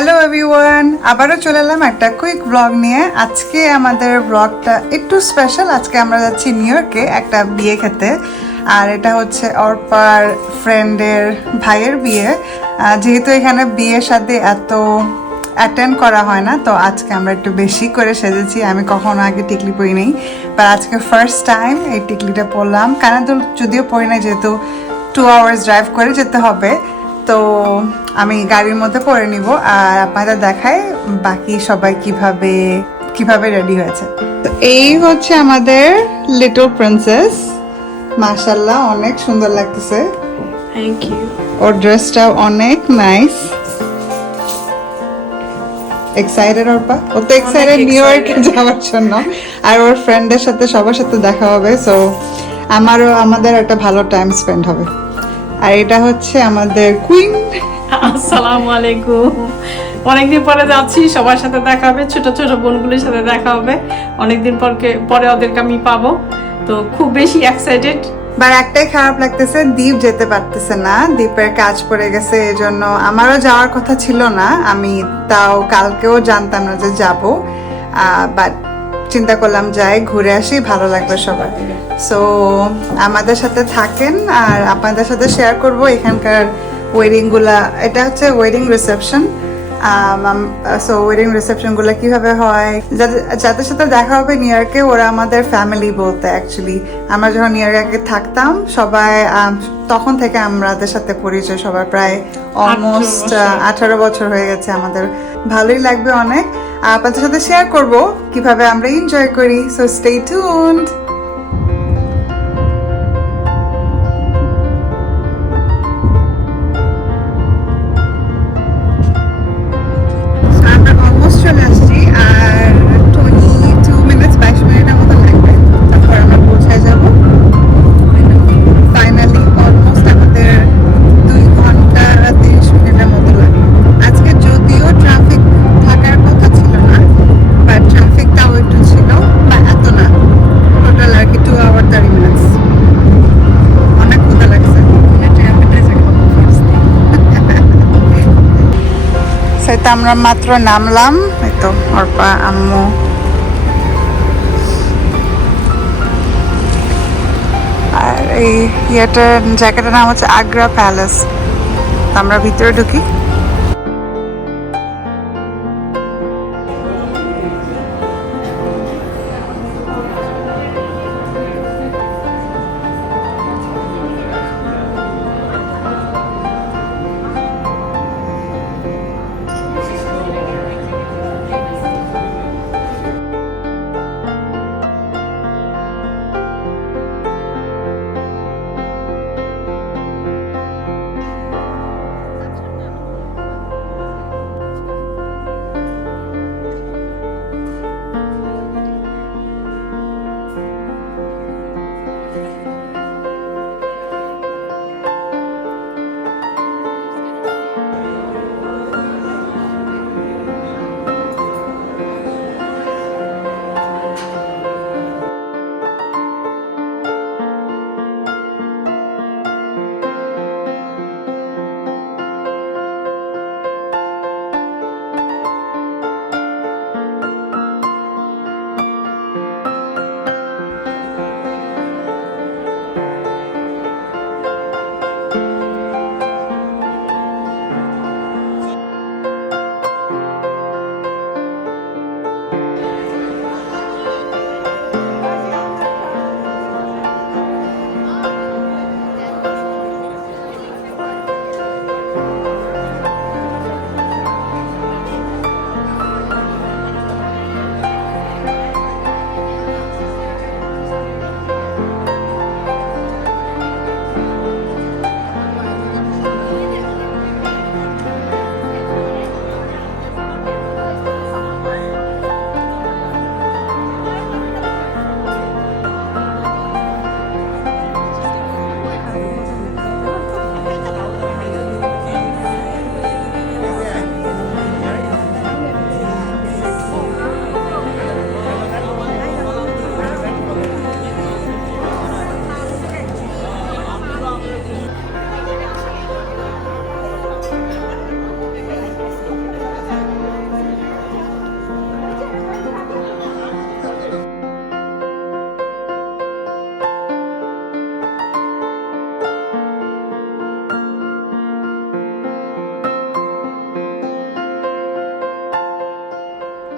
Hello everyone, আবারও চলে এলাম একটা কুইক ব্লগ নিয়ে। আজকে আমাদের ব্লগটা একটু স্পেশাল। আজকে আমরা যাচ্ছি নিউ ইয়র্কে একটা বিয়ে খেতে, আর এটা হচ্ছে অর্পার ফ্রেন্ডের ভাইয়ের বিয়ে। যেহেতু এখানে বিয়ের সাথে এত অ্যাটেন্ড করা হয় না, তো আজকে আমরা একটু বেশি করে সেজেছি। আমি কখনো আগে টিকলি পরি নেই, বা আজকে ফার্স্ট টাইম এই টিকলিটা পরলাম। কানাদুল যদিও পরি নাই, যেহেতু 2 আওয়ার্স ড্রাইভ করে যেতে হবে, তো আমি গাড়ির মধ্যে পরে নিব আর আপনাদের দেখায় বাকি সবাই কিভাবে কিভাবে রেডি হয়েছে। তো এই হচ্ছে আমাদের লিটল প্রিন্সেস। মাশাআল্লাহ, অনেক সুন্দর লাগতেছে। Thank you. ওর ড্রেসটা অনেক নাইস। এক্সাইটেড ওরপা, ও তো এক্সাইটেড নিউ ইয়র্কে যাওয়ার জন্য, আর ওর ফ্রেন্ডের সাথে সবার সাথে দেখা হবে। সো আমাদের একটা ভালো টাইম স্পেন্ড হবে। আর এটা হচ্ছে আমাদের কুইন। আসসালামু আলাইকুম। অনেকদিন পরে যাচ্ছি, সবার সাথে দেখা হবে, ছোট ছোট বোনগুলির সাথে দেখা হবে। অনেকদিন পরে ওদেরকে আমি পাবো, তো খুব বেশি এক্সাইটেড। বার একটাই খারাপ লাগতেছে, দীপ যেতে পারতেছে না, দীপের কাজ পড়ে গেছে। এজন্য আমারও যাওয়ার কথা ছিল না, আমি তাও কালকেও জানতাম না যে যাব, বাট চিন্তা করলাম যাই ঘুরে আসি, ভালো লাগবে সবার। সো আমাদের সাথে থাকেন আর আপনাদের সাথে শেয়ার করব এখানকার ওয়েডিংগুলা। এটা হচ্ছে ওয়েডিং রিসেপশন। সো ওয়েডিং রিসেপশনগুলো কীভাবে হয়, যাদের সাথে দেখা হবে নিউ ইয়র্কে, ওরা আমাদের ফ্যামিলি বলতে। অ্যাকচুয়ালি আমরা যখন নিউ ইয়র্কে থাকতাম সবাই, তখন থেকে আমাদের সাথে পরিচয় সবার, প্রায় অলমোস্ট 18 বছর হয়ে গেছে আমাদের। ভালোই লাগবে অনেক, আপনাদের সাথে শেয়ার করব কিভাবে আমরা এনজয় করি। So stay tuned. আমরা অলমোস্ট চলে আসছি, আর 22 মিনিটস 22 মিনিটের মতো লাগবে, তারপর আমরা পৌঁছায় যাব। ফাইনালি অলমোস্ট আমাদের 2 ঘন্টা 30 মিনিটের মতো লাগলো। আজকে যদিও ট্রাফিক থাকার কথা ছিল না, বাট ট্রাফিক তাও একটু ছিল, বা এত না। টোটাল আর কি 2 আওয়ার 30 মিনিটস। অনেক ক্ষুধা লাগছে। সেটা আমরা মাত্র নামলাম, এই তো অর্পা, আম্মু। আর এই ইয়েটার জায়গাটার নাম হচ্ছে আগ্রা প্যালেস। আমরা ভিতরে ঢুকি।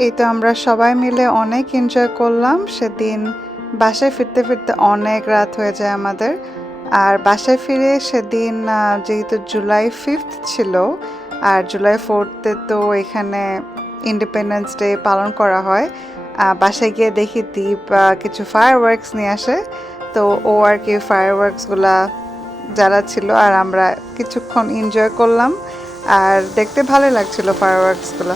এই তো আমরা সবাই মিলে অনেক এনজয় করলাম সেদিন। বাসায় ফিরতে ফিরতে অনেক রাত হয়ে যায় আমাদের। আর বাসায় ফিরে সেদিন যেহেতু জুলাই 5th ছিল, আর জুলাই 4th তো এখানে ইন্ডিপেন্ডেন্স ডে পালন করা হয়। বাসায় গিয়ে দেখি দীপ কিছু ফায়ার ওয়ার্কস নিয়ে আসে। তো ও আর কি ফায়ার ওয়ার্কসগুলা যারা ছিল আর আমরা কিছুক্ষণ এনজয় করলাম, আর দেখতে ভালো লাগছিল ফায়ার ওয়ার্কসগুলো।